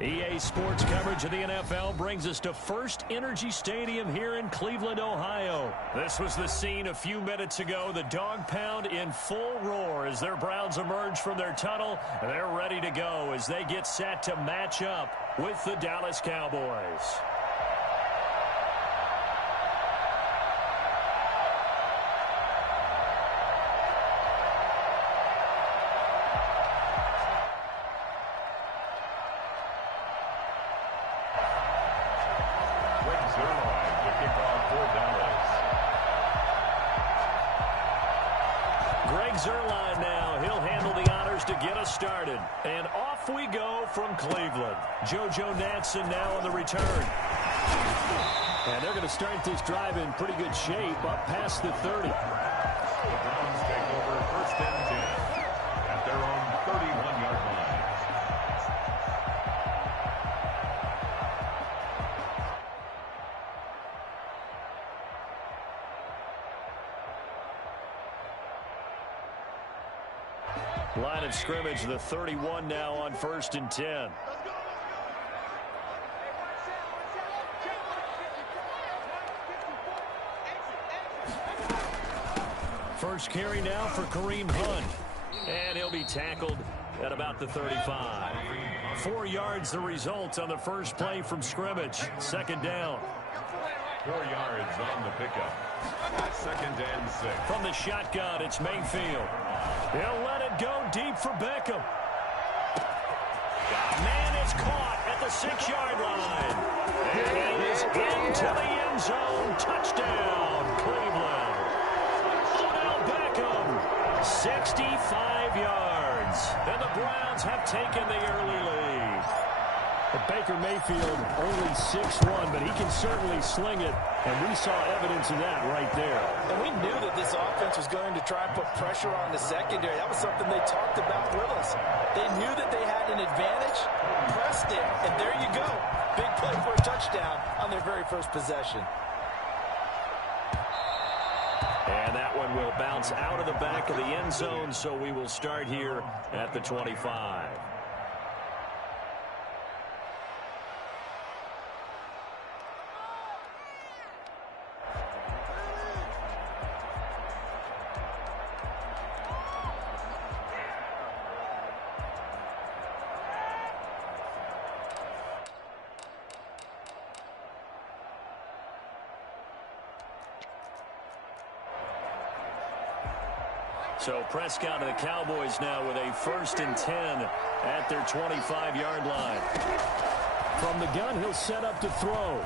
EA Sports coverage of the NFL brings us to First Energy Stadium here in Cleveland, Ohio. This was the scene a few minutes ago. The dog pound in full roar as their Browns emerge from their tunnel. They're ready to go as they get set to match up with the Dallas Cowboys. Greg Zuerlein now. He'll handle the honors to get us started. And off we go from Cleveland. JoJo Natson now on the return. And they're going to start this drive in pretty good shape up past the 30. The Browns take over first and 10 at their own 31-yard line. Line of scrimmage, the 31 now on first and 10. First carry now for Kareem Hunt. And he'll be tackled at about the 35. 4 yards the result on the first play from scrimmage. Second down. 4 yards on the pickup. Second and 6. From the shotgun, it's Mayfield. He'll let it go deep for Beckham. Man, it's caught at the 6-yard line. And it is into the end zone. Touchdown, Cleveland. Odell Beckham, 65 yards. And the Browns have taken the early lead. But Baker Mayfield only 6'1", but he can certainly sling it, and we saw evidence of that right there. And we knew that this offense was going to try and put pressure on the secondary. That was something they talked about with us. They knew that they had an advantage, pressed it, and there you go. Big play for a touchdown on their very first possession. And that one will bounce out of the back of the end zone, so we will start here at the 25. So Prescott and the Cowboys now with a first and 10 at their 25-yard line. From the gun, he'll set up to throw.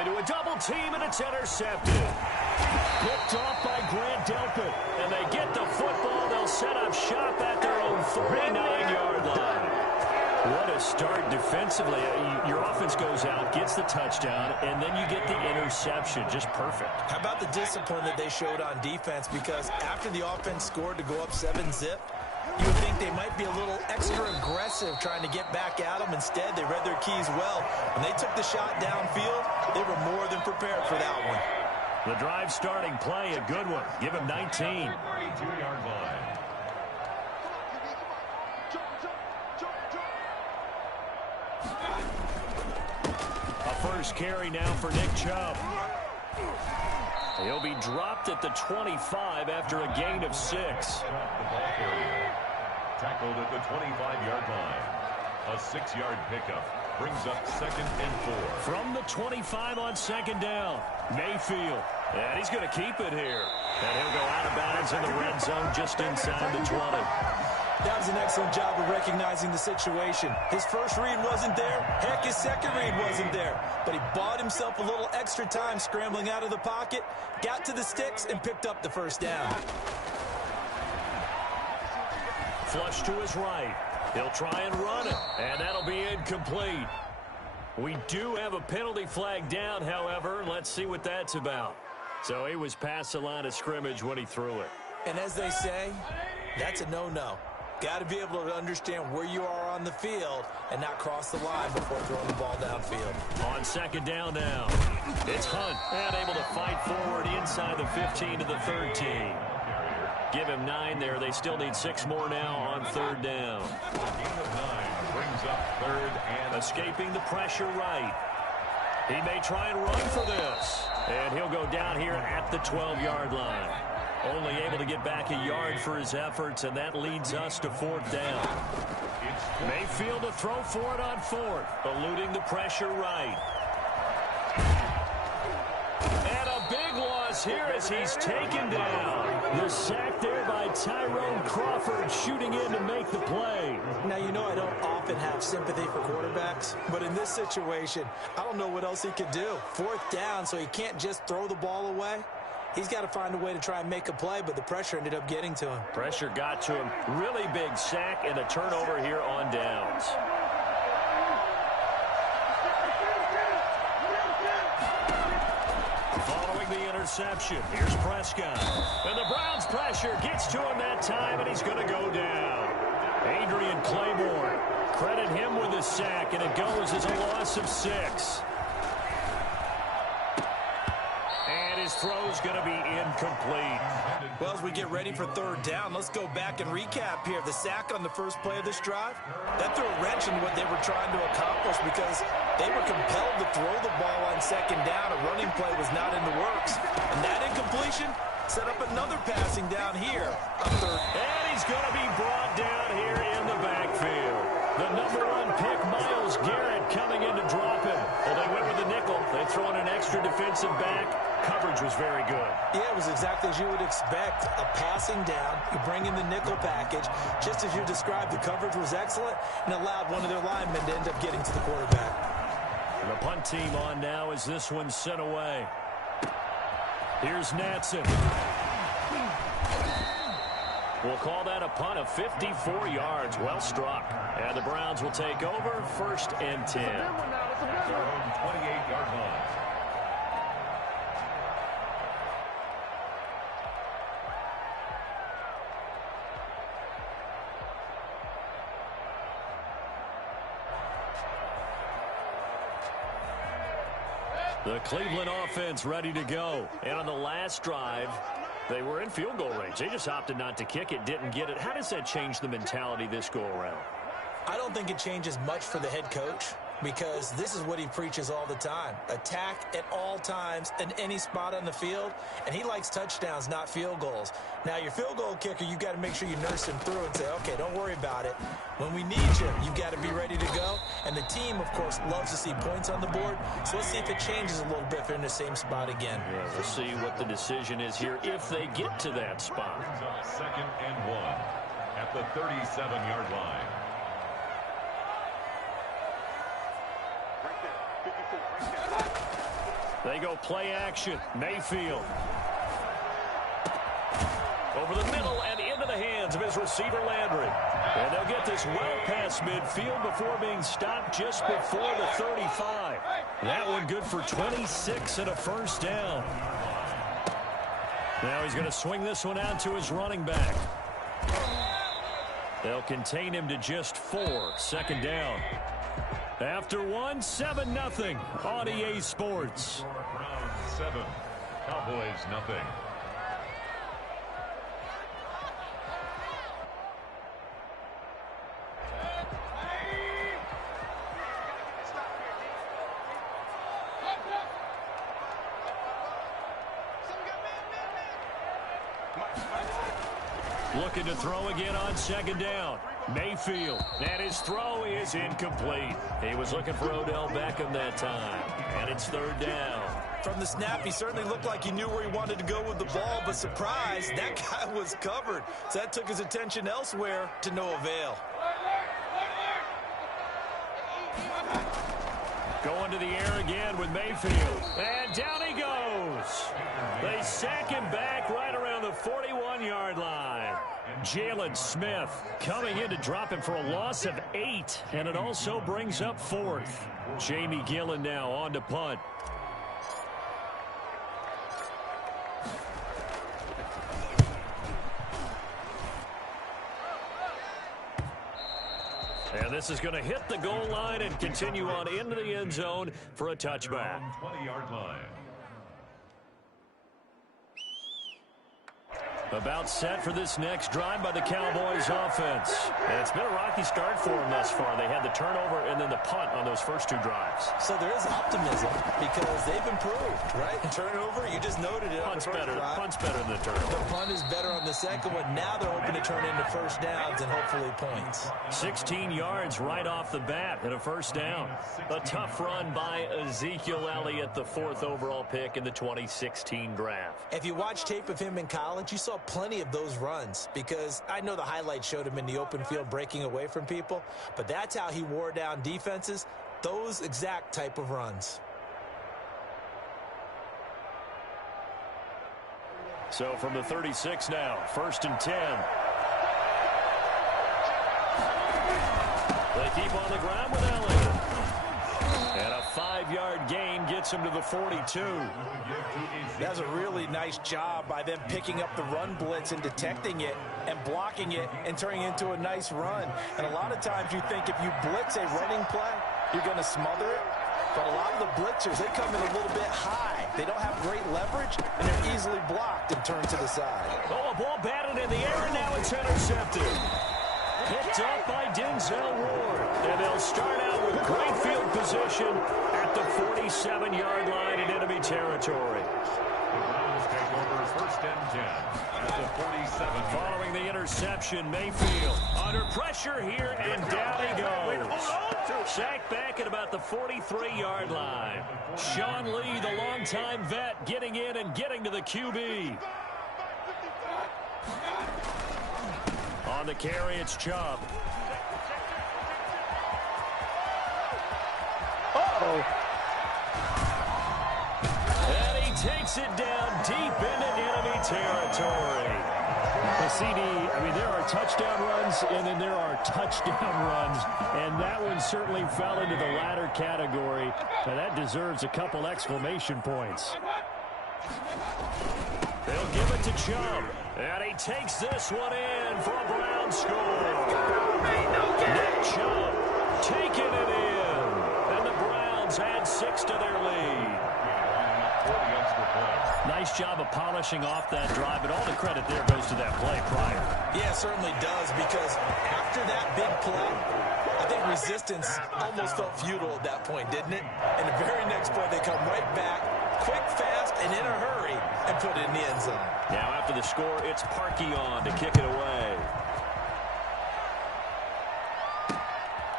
Into a double team, and it's intercepted. Picked off by Grant Delpit. And they get the football. They'll set up shop at their own 39-yard line. What a start defensively. Your offense goes out, gets the touchdown, and then you get the interception. Just perfect. How about the discipline that they showed on defense? Because after the offense scored to go up 7-zip, you would think they might be a little extra aggressive trying to get back at them. Instead, they read their keys well. When they took the shot downfield, they were more than prepared for that one. The drive starting play, a good one. Give him 19. 32-yard line. First carry now for Nick Chubb. He'll be dropped at the 25 after a gain of 6. Tackled at the 25-yard line. A 6-yard pickup brings up second and 4. From the 25 on second down, Mayfield. And he's going to keep it here. And he'll go out of bounds in the red zone just inside the 20. That was an excellent job of recognizing the situation. His first read wasn't there. Heck, his second read wasn't there. But he bought himself a little extra time scrambling out of the pocket, got to the sticks, and picked up the first down. Flush to his right. He'll try and run it, and that'll be incomplete. We do have a penalty flag down, however. Let's see what that's about. So he was past the line of scrimmage when he threw it. And as they say, that's a no-no. Got to be able to understand where you are on the field and not cross the line before throwing the ball downfield. On second down now, it's Hunt, and able to fight forward inside the 15 to the 13. Give him 9 there. They still need 6 more now on third down. Gain of 9 brings up third and escaping the pressure right. He may try and run for this. And he'll go down here at the 12-yard line. Only able to get back a yard for his efforts, and that leads us to fourth down. Mayfield to throw for it on fourth, eluding the pressure right. And a big loss here as he's taken down. The sack there by Tyrone Crawford, shooting in to make the play. Now, you know I don't often have sympathy for quarterbacks, but in this situation, I don't know what else he could do. Fourth down, so he can't just throw the ball away. He's got to find a way to try and make a play, but the pressure ended up getting to him. Pressure got to him. Really big sack and a turnover here on downs. Following the interception, here's Prescott. And the Browns' pressure gets to him that time, and he's going to go down. Adrian Claiborne, credit him with a sack, and it goes as a loss of 6. His throw's going to be incomplete. Well, as we get ready for third down, let's go back and recap here. The sack on the first play of this drive, that threw a wrench in what they were trying to accomplish because they were compelled to throw the ball on second down. A running play was not in the works. And that incompletion set up another passing down here on third. And he's going to be brought down here in the backfield. The number 1 pick, Myles Garrett, coming in to drop him. Well, they went with the nickel. They throw in an extra defensive back. Coverage was very good. Yeah, it was exactly as you would expect. A passing down, you bring in the nickel package. Just as you described, the coverage was excellent and allowed one of their linemen to end up getting to the quarterback. And the punt team on now as this one's sent away. Here's Natson. We'll call that a punt of 54 yards. Well struck. And the Browns will take over, 1st and 10. at their own 28-yard line. The Cleveland offense ready to go. And on the last drive, they were in field goal range. They just opted not to kick it, didn't get it. How does that change the mentality this go-around? I don't think it changes much for the head coach because this is what he preaches all the time. Attack at all times in any spot on the field, and he likes touchdowns, not field goals. Now, your field goal kicker, you got to make sure you nurse him through and say, okay, don't worry about it. When we need you got to be ready to go. And the team, of course, loves to see points on the board. So let's see if it changes a little bit if they're in the same spot again. Yeah, we'll see what the decision is here if they get to that spot. 2nd and 1 at the 37-yard line. They go play action. Mayfield. Over the middle and into the hands of his receiver, Landry. And they'll get this well past midfield before being stopped just before the 35. That one good for 26 and a first down. Now he's going to swing this one out to his running back. They'll contain him to just 4. 2nd down. After 1, 7-0 on EA Sports. Browns 7, Cowboys nothing. Looking to throw again on 2nd down. Mayfield, and his throw is incomplete. He was looking for Odell Beckham that time, and it's 3rd down. From the snap, he certainly looked like he knew where he wanted to go with the ball, but surprise, that guy was covered. So that took his attention elsewhere to no avail. Going to the air again with Mayfield, and down he goes. They sack him back right around the 41-yard line. Jalen Smith coming in to drop him for a loss of 8, and it also brings up 4th. Jamie Gillen now on to punt. And this is going to hit the goal line and continue on into the end zone for a touchback. 20-yard line. About set for this next drive by the Cowboys offense. And it's been a rocky start for them thus far. They had the turnover and then the punt on those first two drives. So there is optimism because they've improved, right? Turnover, you just noted it. Punt's better than the turnover. The punt is better on the second one. Now they're hoping to turn into first downs and hopefully points. 16 yards right off the bat and a first down. A tough run by Ezekiel Elliott, the 4th overall pick in the 2016 draft. If you watch tape of him in college, you saw plenty of those runs because I know the highlights showed him in the open field breaking away from people, but that's how he wore down defenses, those exact type of runs. So from the 36 now, 1st and 10. They keep on the ground with Elliott. And a 5-yard gain gets him to the 42. That's a really nice job by them picking up the run blitz and detecting it and blocking it and turning it into a nice run. And a lot of times you think if you blitz a running play, you're going to smother it. But a lot of the blitzers, they come in a little bit high. They don't have great leverage, and they're easily blocked and turned to the side. Oh, a ball batted in the air, and now it's intercepted. Picked up by Denzel Ward. And they'll start out with great field position at the 47-yard line in enemy territory. The Browns take over 1st and 10 at the 47. Following the interception, Mayfield under pressure here, and down he goes. Sacked back at about the 43-yard line. Sean Lee, the longtime vet, getting in and getting to the QB. On the carry, it's Chubb. And he takes it down deep into enemy territory. The CD, there are touchdown runs, and then there are touchdown runs, and that one certainly fell into the latter category. Now that deserves a couple exclamation points. They'll give it to Chubb, and he takes this one in for a Brown score. Nick Chubb taking it in, and the Browns add 6 to their lead. Nice job of polishing off that drive, but all the credit there goes to that play prior. Yeah, it certainly does, because after that big play, I think resistance almost felt futile at that point, didn't it? And the very next play, they come right back, quick, fast, and in a hurry, and put it in the end zone. Now after the score, it's Parkey on to kick it away.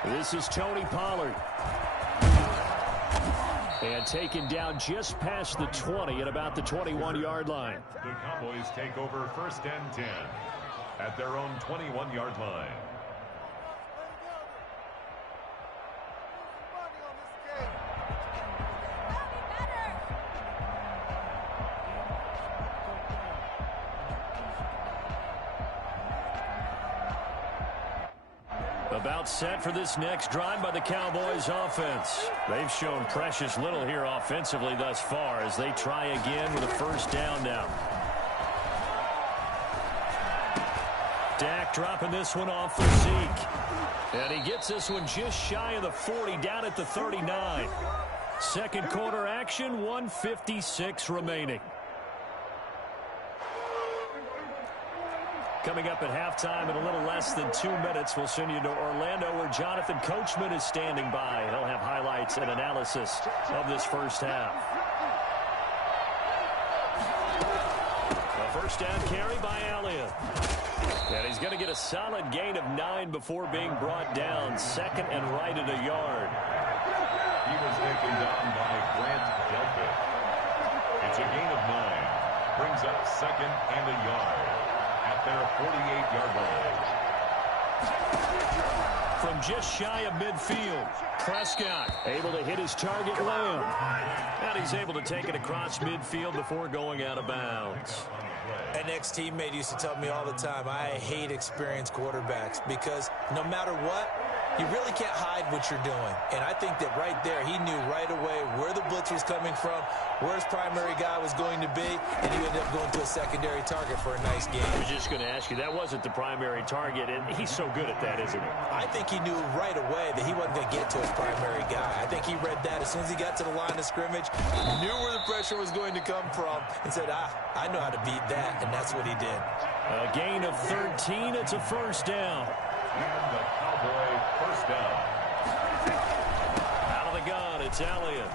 This is Tony Pollard. And taken down just past the 20 at about the 21-yard line. The Cowboys take over 1st and 10 at their own 21-yard line. About set for this next drive by the Cowboys offense. They've shown precious little here offensively thus far as they try again with a first down now. Dak dropping this one off for Zeke. And he gets this one just shy of the 40, down at the 39. Second quarter action, 1:56 remaining. Coming up at halftime in a little less than 2 minutes, we'll send you to Orlando where Jonathan Coachman is standing by. He'll have highlights and analysis of this first half. A first down carry by Elliott. And he's going to get a solid gain of 9 before being brought down. 2nd and right at a yard. He was taken down by Grant Delpit. It's a gain of 9. Brings up 2nd and a yard at their 48-yard line. From just shy of midfield, Prescott able to hit his target, Lamb. And he's able to take it across midfield before going out of bounds. An ex-teammate used to tell me all the time, I hate experienced quarterbacks because no matter what, you really can't hide what you're doing. And I think that right there, he knew right away where the blitz was coming from, where his primary guy was going to be, and he ended up going to a secondary target for a nice game. I was just going to ask you, that wasn't the primary target, and he's so good at that, isn't he? I think he knew right away that he wasn't going to get to his primary guy. I think he read that as soon as he got to the line of scrimmage, knew where the pressure was going to come from, and said, I know how to beat that, and that's what he did. A gain of 13. It's a first down. And the Cowboy first down. Out of the gun, it's Elliott.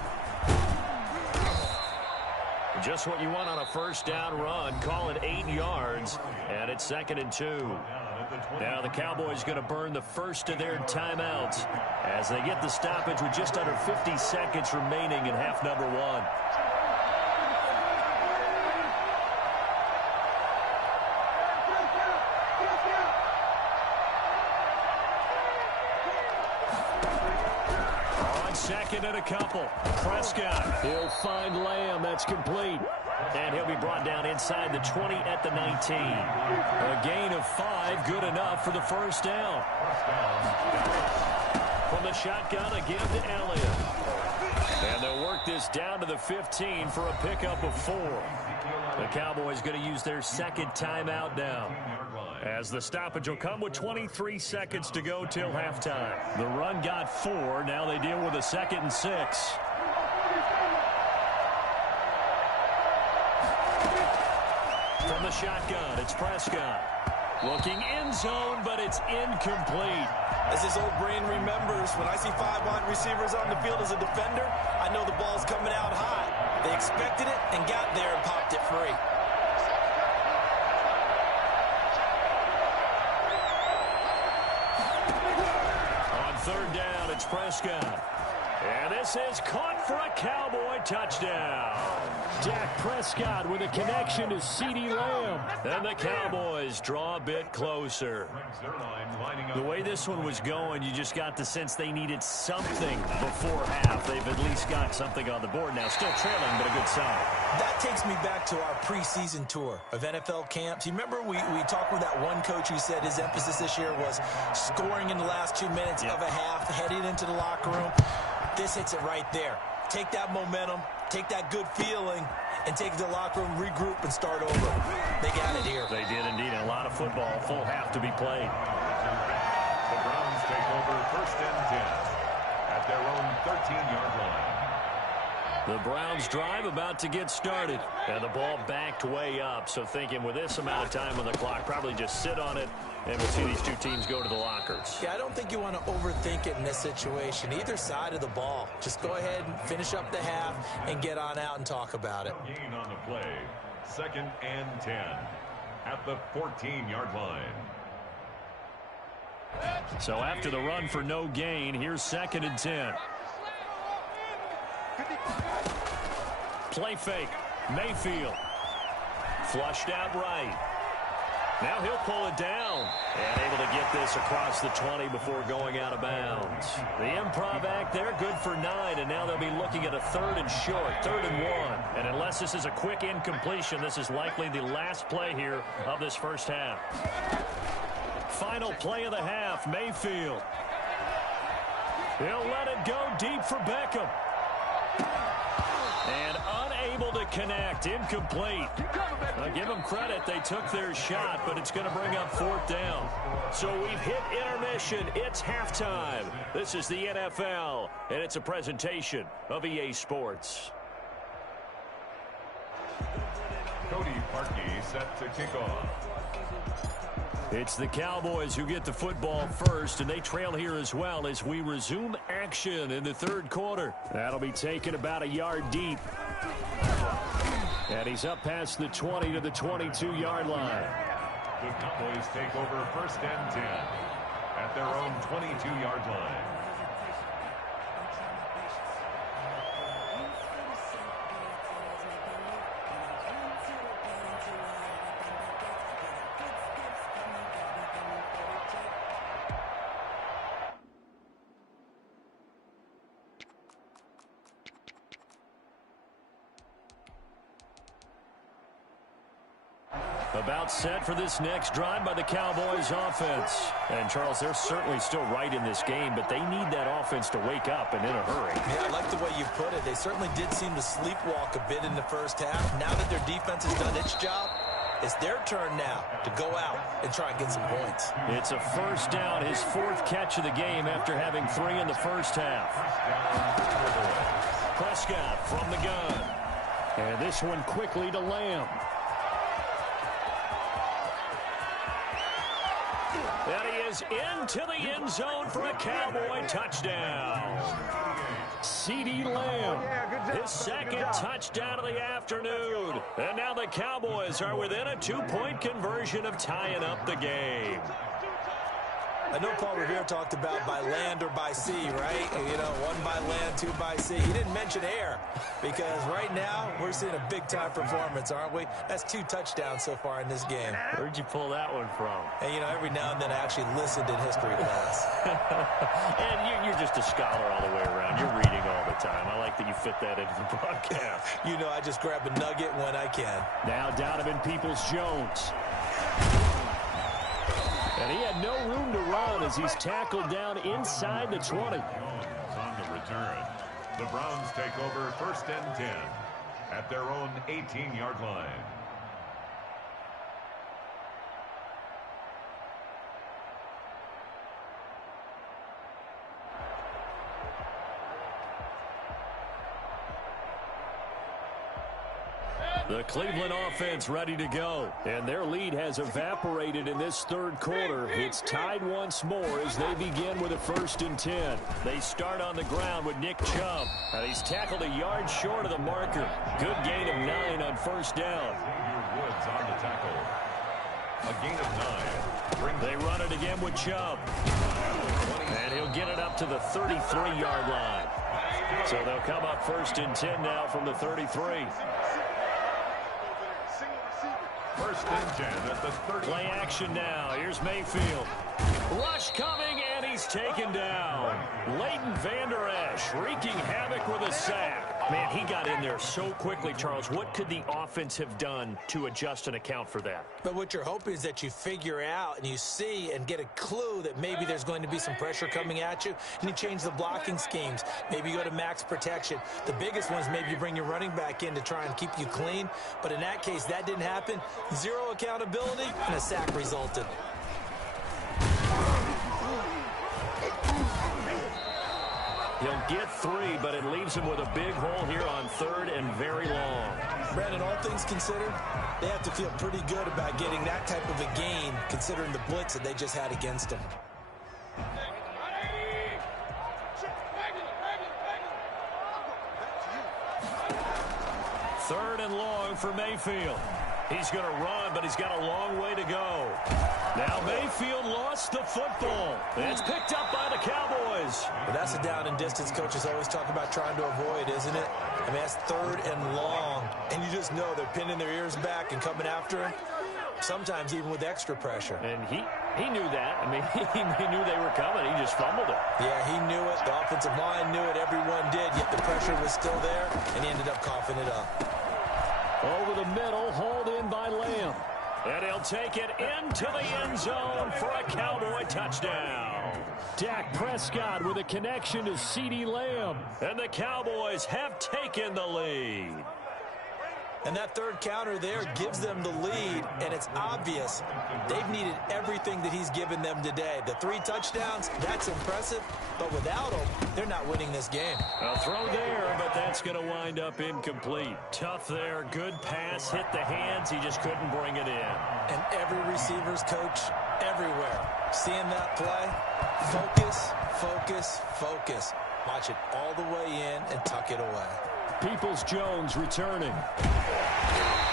Just what you want on a first down run. Call it 8 yards, and it's 2nd and 2. Now the Cowboys going to burn the first of their timeouts as they get the stoppage with just under 50 seconds remaining in half number 1. Second and a couple. Prescott. He'll find Lamb. That's complete. And he'll be brought down inside the 20 at the 19. A gain of 5. Good enough for the first down. From the shotgun again to Elliott. And they'll work this down to the 15 for a pickup of 4. The Cowboys going to use their second timeout now, as the stoppage will come with 23 seconds to go till halftime. The run got 4. Now they deal with a 2nd and 6. From the shotgun, it's Prescott. Looking end zone, but it's incomplete. As his old brain remembers, when I see 5 wide receivers on the field as a defender, I know the ball's coming out high. They expected it and got there and popped it free. On third down, it's Prescott. And this is caught for a Cowboy touchdown. Dak Prescott with a connection to CeeDee Lamb. And the Cowboys draw a bit closer. The way this one was going, you just got the sense they needed something before half. They've at least got something on the board now. Still trailing, but a good sign. That takes me back to our preseason tour of NFL camps. You remember we talked with that one coach who said his emphasis this year was scoring in the last 2 minutes of a half, heading into the locker room. This hits it right there. Take that momentum, take that good feeling, and take it to the locker room, regroup, and start over. They got it here. They did indeed. A lot of football, full half to be played. The Browns take over 1st and 10 at their own 13-yard line. The Browns drive about to get started. And the ball backed way up. So thinking with this amount of time on the clock, probably just sit on it, and we'll see these two teams go to the lockers. Yeah, I don't think you want to overthink it in this situation. Either side of the ball. Just go ahead and finish up the half and get on out and talk about it. Gain on the play. 2nd and 10 at the 14-yard line. So after the run for no gain, here's 2nd and 10. Play fake. Mayfield. Flushed out right. Now he'll pull it down. And able to get this across the 20 before going out of bounds. The improv act there, good for 9. And now they'll be looking at a 3rd and short, 3rd and 1. And unless this is a quick incompletion, this is likely the last play here of this first half. Final play of the half, Mayfield. He'll let it go deep for Beckham. And unable to connect, incomplete. I'll give them credit, they took their shot, but it's going to bring up 4th down. So we've hit intermission, it's halftime. This is the NFL, and it's a presentation of EA Sports. Cody Parkey set to kick off. It's the Cowboys who get the football first, and they trail here as well as we resume action in the 3rd quarter. That'll be taken about a yard deep. And he's up past the 20 to the 22-yard line. The Cowboys take over 1st and 10 at their own 22-yard line. About set for this next drive by the Cowboys offense. And, Charles, they're certainly still right in this game, but they need that offense to wake up and in a hurry. Yeah, I like the way you put it. They certainly did seem to sleepwalk a bit in the first half. Now that their defense has done its job, it's their turn now to go out and try and get some points. It's a first down, his fourth catch of the game after having 3 in the first half. Prescott from the gun. And this one quickly to Lamb. And he is into the end zone for a Cowboy touchdown. CeeDee Lamb, his second touchdown of the afternoon. And now the Cowboys are within a 2-point conversion of tying up the game. I know Paul Revere talked about by land or by sea, right? You know, 1 by land, 2 by sea. He didn't mention air because right now we're seeing a big-time performance, aren't we? That's 2 touchdowns so far in this game. Where'd you pull that one from? And, you know, every now and then I actually listened in history class. And you're just a scholar all the way around. You're reading all the time. I like that you fit that into the broadcast. You know, I just grab a nugget when I can. Now Donovan Peoples-Jones. And he had no room to run as he's tackled down inside the 20. On the return, the Browns take over 1st and 10 at their own 18-yard line. The Cleveland offense ready to go. And their lead has evaporated in this third quarter. It's tied once more as they begin with a 1st and 10. They start on the ground with Nick Chubb. And he's tackled a yard short of the marker. Good gain of 9 on 1st down. Woods on the tackle. A gain of 9. They run it again with Chubb. And he'll get it up to the 33-yard line. So they'll come up 1st and 10 now from the 33. 1st and 10 at the 30. Play action now. Here's Mayfield. Rush coming, and he's taken down. Leighton Vander Esch wreaking havoc with a sack. Man, he got in there so quickly, Charles. What could the offense have done to adjust and account for that? But what you're hoping is that you figure out and you see and get a clue that maybe there's going to be some pressure coming at you, and you change the blocking schemes. Maybe you go to max protection. The biggest one is maybe you bring your running back in to try and keep you clean. But in that case, that didn't happen. 0 accountability, and a sack resulted. He'll get 3, but it leaves him with a big hole here on 3rd and very long. Brandon, all things considered, they have to feel pretty good about getting that type of a gain considering the blitz that they just had against them. Third and long for Mayfield. He's going to run, but he's got a long way to go. Now Mayfield lost the football. It's picked up by the Cowboys. But that's a down and distance coaches always talk about trying to avoid, isn't it? I mean, that's 3rd and long. And you just know they're pinning their ears back and coming after him. Sometimes even with extra pressure. And he knew that. I mean, he knew they were coming. He just fumbled it. Yeah, he knew it. The offensive line knew it. Everyone did. Yet the pressure was still there, and he ended up coughing it up. Over the middle, hauled in by Lamb. And he'll take it into the end zone for a Cowboy touchdown. Dak Prescott with a connection to CeeDee Lamb. And the Cowboys have taken the lead. And that 3rd counter there gives them the lead, and it's obvious they've needed everything that he's given them today. The 3 touchdowns, that's impressive, but without him, they're not winning this game. A throw there, but that's going to wind up incomplete. Tough there, good pass, hit the hands, he just couldn't bring it in. And every receiver's coach everywhere, seeing that play, focus, focus, focus. Watch it all the way in and tuck it away. Peoples-Jones returning.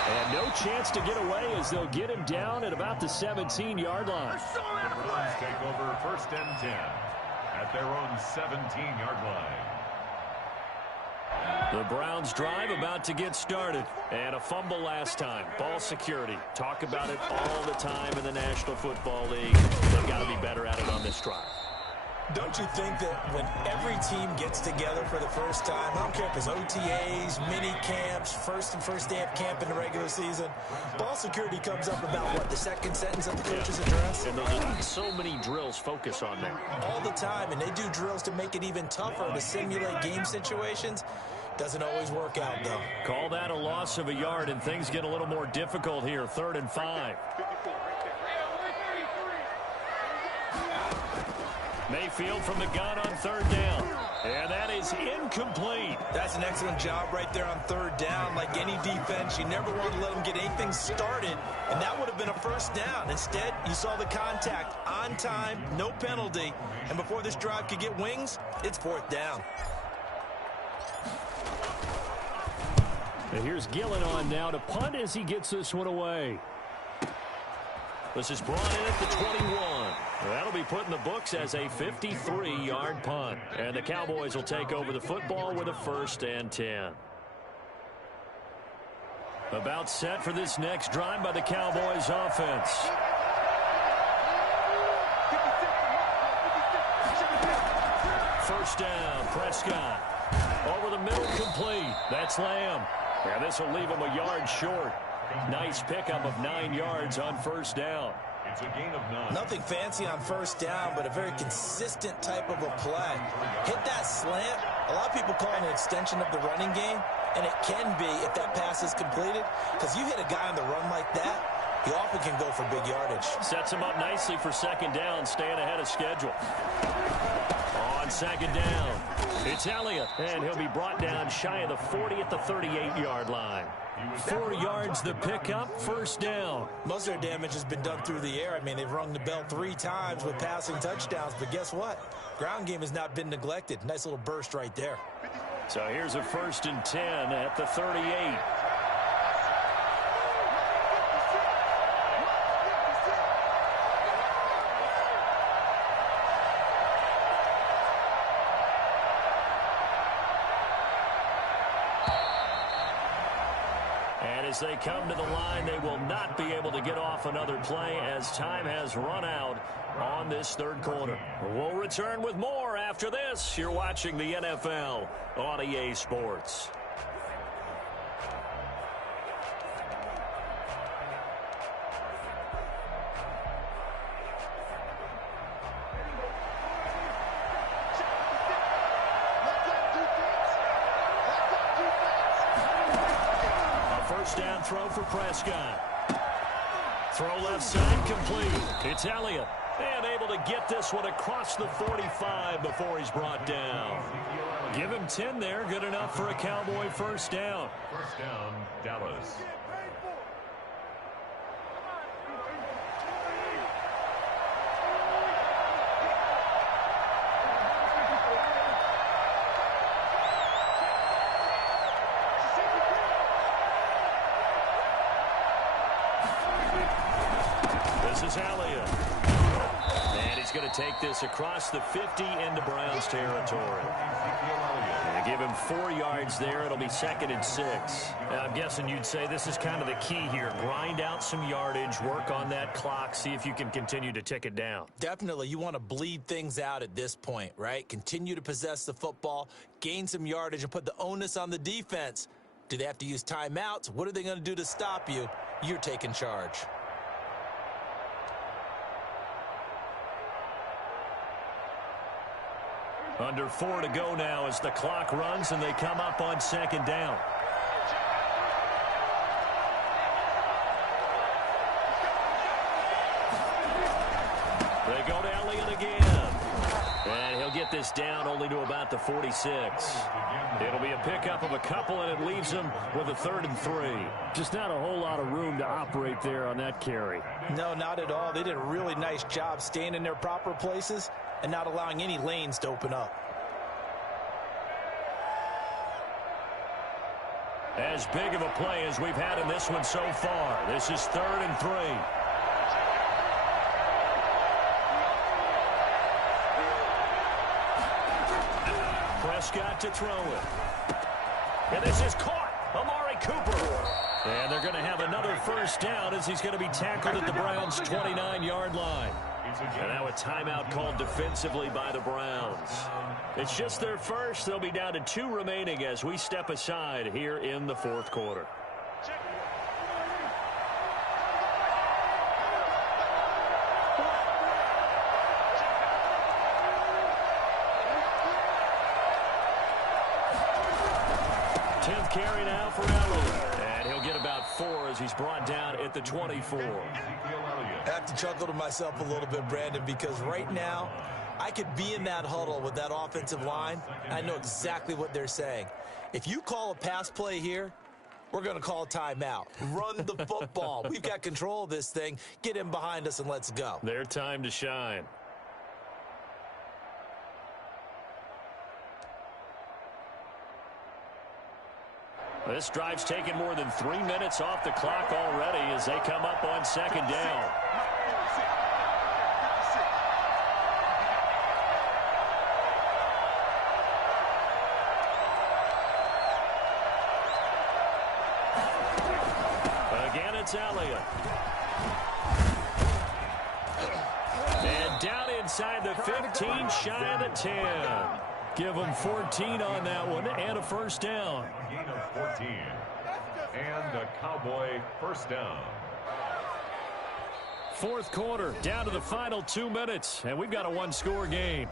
And no chance to get away as they'll get him down at about the 17-yard line. The Browns take over 1st and 10 at their own 17-yard line. The Browns drive about to get started. And a fumble last time. Ball security. Talk about it all the time in the National Football League. They've got to be better at it on this drive. Don't you think that when every team gets together for the first time, I don't care if it's OTAs, mini camps, first day of camp in the regular season, ball security comes up about, what, the second sentence of the coach's address? And those so many drills focus on that. All the time, and they do drills to make it even tougher to simulate game situations. Doesn't always work out, though. Call that a loss of a yard, and things get a little more difficult here, 3rd and 5. Mayfield from the gun on 3rd down. And that is incomplete. That's an excellent job right there on 3rd down. Like any defense, you never want to let them get anything started, and that would have been a first down. Instead, you saw the contact on time, no penalty, and before this drive could get wings, it's 4th down. And here's Gillen on now to punt as he gets this one away. This is brought in at the 21. That'll be put in the books as a 53-yard punt. And the Cowboys will take over the football with a 1st and 10. About set for this next drive by the Cowboys offense. First down, Prescott. Over the middle, complete. That's Lamb. And this will leave him a yard short. Nice pickup of 9 yards on 1st down. It's a gain of 9. Nothing fancy on 1st down, but a very consistent type of a play. Hit that slant. A lot of people call it an extension of the running game, and it can be if that pass is completed, because you hit a guy on the run like that, he often can go for big yardage. Sets him up nicely for 2nd down, staying ahead of schedule. On 2nd down, it's Elliott, and he'll be brought down shy of the 40 at the 38-yard line. 4 yards the pickup, 1st down. Most of their damage has been done through the air. I mean, they've rung the bell 3 times with passing touchdowns, but guess what? Ground game has not been neglected. Nice little burst right there. So here's a 1st and 10 at the 38. As they come to the line, they will not be able to get off another play as time has run out on this 3rd quarter. We'll return with more after this. You're watching the NFL on EA Sports. Down throw for Prescott. Throw left side, complete. It's Elliott. And able to get this one across the 45 before he's brought down. Give him 10 there. Good enough for a Cowboy 1st down. 1st down, Dallas. This is Elliott. And he's going to take this across the 50 into Browns territory. They give him 4 yards there. It'll be 2nd and 6. I'm guessing you'd say this is kind of the key here. Grind out some yardage, work on that clock, see if you can continue to tick it down. Definitely. You want to bleed things out at this point, right? Continue to possess the football, gain some yardage, and put the onus on the defense. Do they have to use timeouts? What are they going to do to stop you? You're taking charge. Under 4 to go now as the clock runs and they come up on 2nd down. They go to Elliott again. And he'll get this down only to about the 46. It'll be a pickup of a couple, and it leaves him with a 3rd and 3. Just not a whole lot of room to operate there on that carry. No, not at all. They did a really nice job staying in their proper places and not allowing any lanes to open up. As big of a play as we've had in this one so far. This is 3rd and 3. Prescott to throw it. And this is caught. Amari by Cooper. And they're going to have another first down as he's going to be tackled at the Browns' 29-yard line. And now a timeout called defensively by the Browns. It's just their first. They'll be down to 2 remaining as we step aside here in the fourth quarter. Carry now for Elliott. And he'll get about 4 as he's brought down at the 24. I have to chuckle to myself a little bit, Brandon, because right now I could be in that huddle with that offensive line. I know exactly what they're saying. If you call a pass play here, we're going to call a timeout. Run the football. We've got control of this thing. Get in behind us and let's go. Their time to shine. This drive's taken more than 3 minutes off the clock already as they come up on second down. Again, it's Elliott. And down inside the 15, shy of the 10. Give them 14 on that one and a first down. Gain of 14. And a Cowboy first down. Fourth quarter, down to the final 2 minutes, and we've got a one-score game.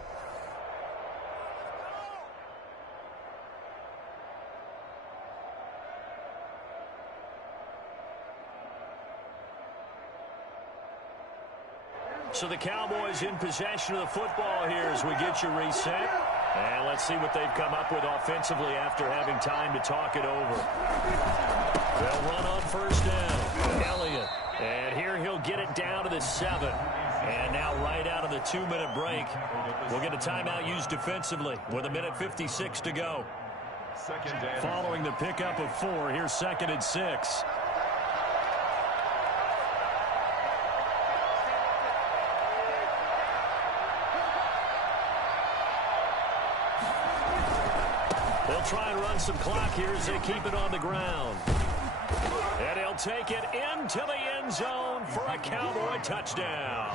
So the Cowboys in possession of the football here as we get you reset. And let's see what they've come up with offensively after having time to talk it over. They'll run on first down. Elliott. And here he'll get it down to the 7. And now right out of the 2-minute break, we'll get a timeout used defensively with 1:56 to go. Following the pickup of 4, here's 2nd and 6. They'll try and run some clock here as they keep it on the ground. And he'll take it into the end zone for a Cowboy touchdown.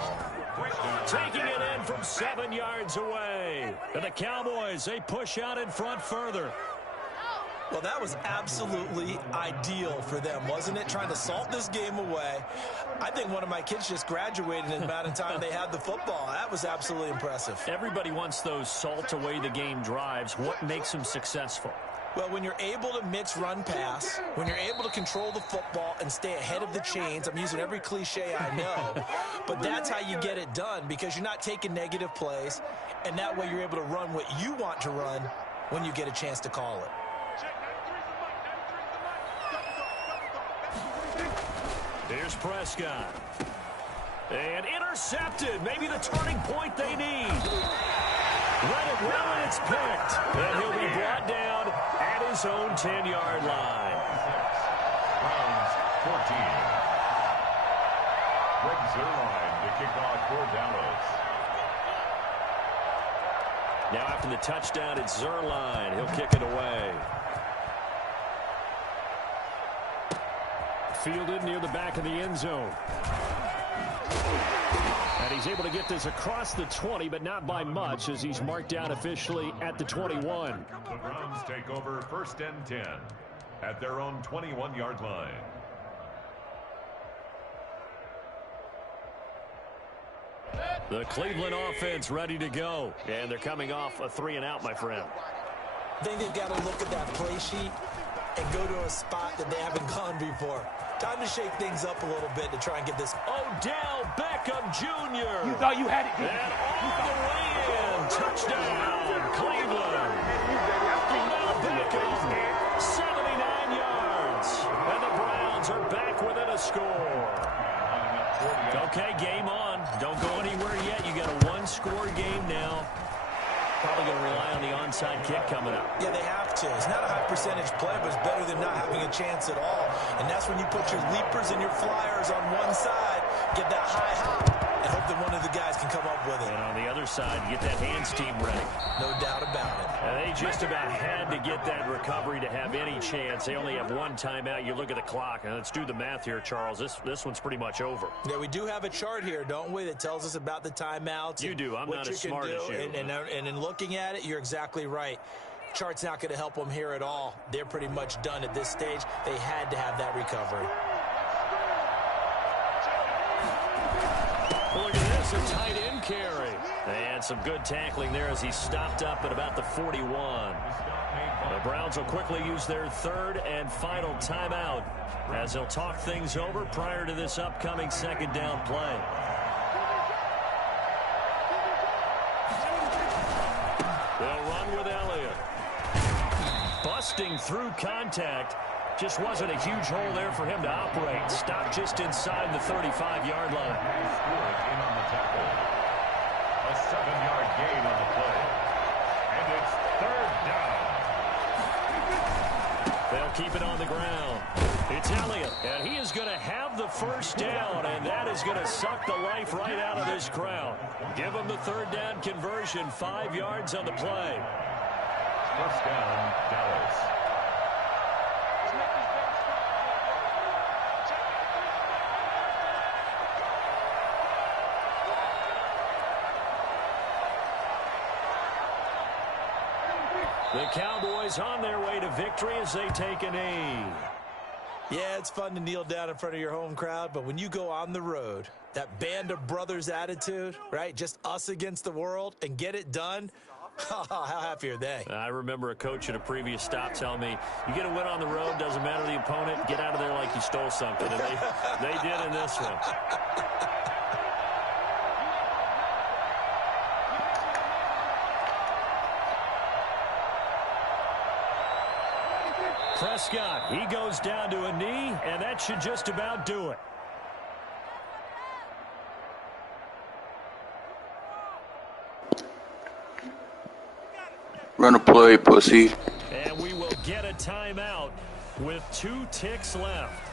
Taking it in from 7 yards away. And the Cowboys, they push out in front further. Well, that was absolutely ideal for them, wasn't it? Trying to salt this game away. I think one of my kids just graduated in the amount of time they had the football. That was absolutely impressive. Everybody wants those salt away the game drives. What makes them successful? Well, when you're able to mix run pass, when you're able to control the football and stay ahead of the chains, I'm using every cliche I know, but that's how you get it done because you're not taking negative plays, and that way you're able to run what you want to run when you get a chance to call it. Here's Prescott. And intercepted. Maybe the turning point they need. Let it well, and it's picked. And he'll be brought down at his own 10-yard line. Browns 14. Greg Zuerlein to kick off for Dallas. Now after the touchdown, it's Zuerlein. He'll kick it away. Fielded near the back of the end zone. And he's able to get this across the 20, but not by much as he's marked down officially at the 21. The Browns take over 1st and 10 at their own 21-yard line. The Cleveland offense ready to go. And they're coming off a 3-and-out, my friend. I think they've got to look at that play sheet and go to a spot that they haven't gone before. Time to shake things up a little bit to try and get this. Odell Beckham Jr. You thought you had it. And all the way in. Touchdown, Cleveland. Odell Beckham, 79 yards. And the Browns are back within a score. Okay, game on. Don't go anywhere yet. You got a one-score game now. Probably going to rely on the onside kick coming up. Yeah, they have to. It's not a high percentage play, but it's better than not having a chance at all. And that's when you put your leapers and your flyers on one side, get that high hop, and hope that one of the guys can come up with it. And on the other side to get that hands team ready. No doubt about it. They just about had to get that recovery to have any chance. They only have one timeout. You look at the clock, and let's do the math here, Charles. This one's pretty much over. Yeah, we do have a chart here, don't we, that tells us about the timeouts. You do. I'm not as smart as you. And in looking at it, you're exactly right. Chart's not going to help them here at all. They're pretty much done at this stage. They had to have that recovery. Look at this, a tight end carry. And some good tackling there as he stopped up at about the 41. The Browns will quickly use their third and final timeout as they'll talk things over prior to this upcoming second down play. They'll run with Elliott. Busting through contact. Just wasn't a huge hole there for him to operate. Stopped just inside the 35-yard line. In on the tackle. A 7-yard gain on the play. And it's third down. They'll keep it on the ground. It's Elliott, and he is going to have the first down, and that is going to suck the life right out of this crowd. Give him the third down conversion, 5 yards on the play. First down, Dallas. The Cowboys on their way to victory as they take a knee. Yeah, it's fun to kneel down in front of your home crowd, but when you go on the road, that band of brothers attitude, right? Just us against the world and get it done. How happy are they? I remember a coach at a previous stop telling me, you get a win on the road, doesn't matter the opponent, get out of there like you stole something. And they did in this one. Prescott, he goes down to a knee, and that should just about do it. Run a play, pussy. And we will get a timeout with 2 ticks left.